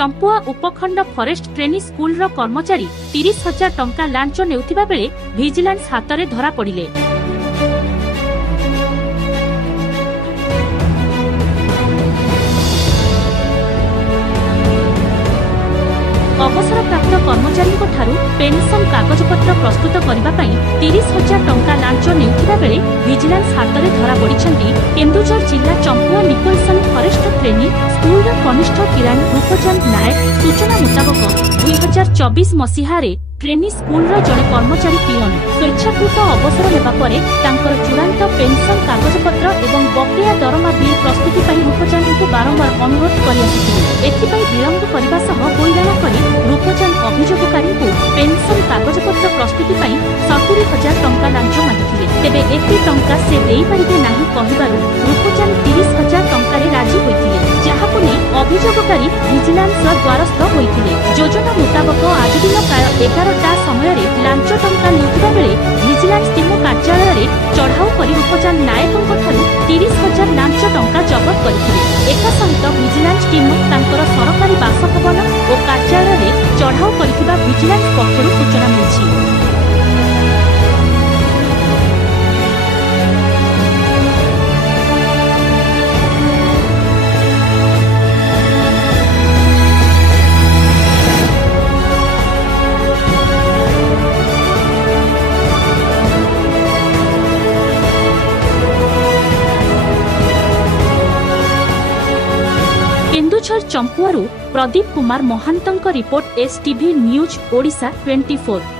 चंपुआ उपखंड forest training school रो कर्मचारी 30,000 टंका लांच नेउथिबा बेले विजिलेंस हाथ में धरा पड़िले। अवसरप्राप्त कर्मचारी पेंशन कागजपत्र प्रस्तुत करने 30,000 टंका लांच नेउथिबा बेले विजिलेंस हाथ में धरा पड़िछंती केन्दुझर जिला Champua Nicholson forest training school कनिष्ठ किराणी रूपचंद नायक। सूचना मुताबक 2024 मसीह ट्रेनिंग स्कूल जड़े कर्मचारी पियन स्वेच्छाकृत अवसर नेबा परे तांकर चूड़ांत पेंशन कागजपत्र एवं बकेया दरमा बिल प्रस्तुति पर रूपचंद को बारंबार अनुरोध कर विलंब करने हैरान कर रूपचंद अभियोगकारी पेंशन कागजपत्र प्रस्तुति 70,000 टंका लांच मागिथिले। तेबे एति टंका से देई परिबे नाही कहिबारु रूपचंद 30,000 टंका राजी होइथिले, जहाको नै अभियोगकारी विजिलेंस द्वारस्थ होइथिले। योजना मुताबक आज दिन प्राय 11टा समय लांच टंका नेउथिबा बेले विजिलेंस टीम कार्यालय चढ़ाऊ कर रूपचंद नायकों 30,000 लांच टंका जबत करथिले। एक सहित विजिलेंस टीम तांकर सरकारी बासभवन और कार्यालय चढ़ाऊ करथिबा विजिलेंस पक्षरु सूचना मिलिछि। केन्दुझर चंपुआरू प्रदीप कुमार महांतंक रिपोर्ट एसटीवी न्यूज ओडिशा 24।